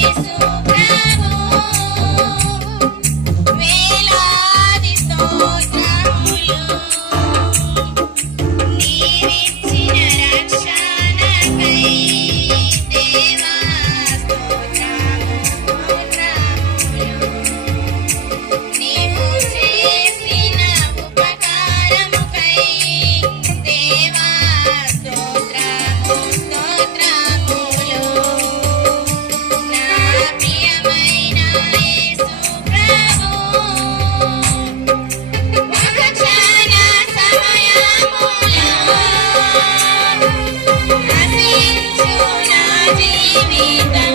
praise to जीविता